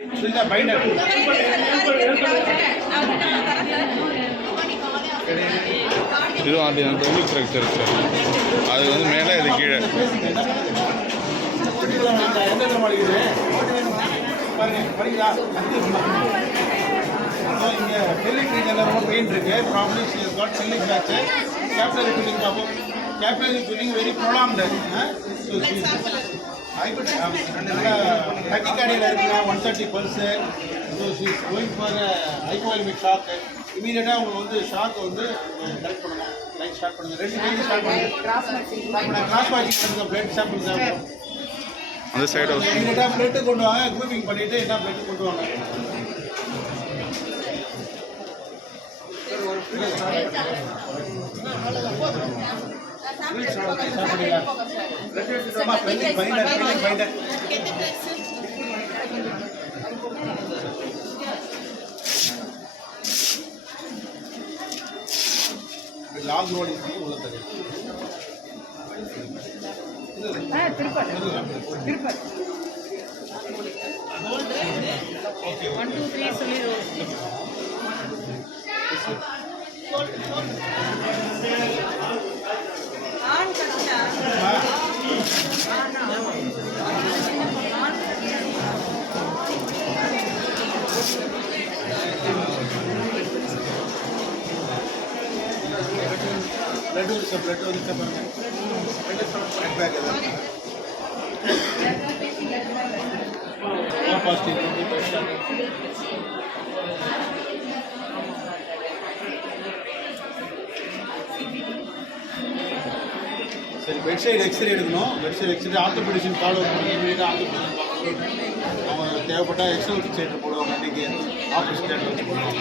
இதுவும் அது டொமிக் structure sir. அது வந்து மேலே இது கீழே. இங்கே டெல்லிக் ரீஜனில் ரொம்ப பெயின் இருக்குது. ப்ராப்ளி ஷி ஹஸ் காட் டெல்லிக் ஃப்ராக்சர். கேப்லரி ஃபில்லிங் பார்ப்போம். Capillary filling very prolonged. So டக்கிகார்டியில் இருக்குன்னா 130 pulse. So she is going for hypovolemic shock. இமீடியட்டாக அவங்க வந்து ஷாக் வந்து கரெக்ட் பண்ணணும். லைட் ஸ்டார்ட் பண்ணுங்கள். 2 கையும் ஸ்டார்ட் பண்ணுங்கள். கிராஸ் வாட்சிங் பண்ணுங்கள். பிளட் சாம்பிள் சாப்பிடும். அந்த சைடு இமீடியட்டாக பிளட்டு கொண்டு வாங்க. குரூப்பிங் பண்ணிவிட்டு என்ன பிளட்டு கொண்டு வாங்க. லாங் ரோடிங் பண்ணி உள்ள தருது. திருப்பதி 1 2 3 சொல்லி ஆன் கட்டா ब्लड வந்து பாருங்க. ரெட் பேக் இது. பாசிட்டிவ் சரி, பெட் சைடு எக்ஸ்ரே எடுக்கணும். Bed side X-ray orthopedician follow பண்ணி இமீடியட்டாக ஆர்த்தோபெடிஷன் பார்க்கணும். அவங்க தேவைப்பட்டால் எக்ஸ்ரே ஃபிக்ஸேட்டர் போடுவாங்க. இன்றைக்கி ஆப்ரேஷன் தேட்டர் வச்சு போடுவாங்க.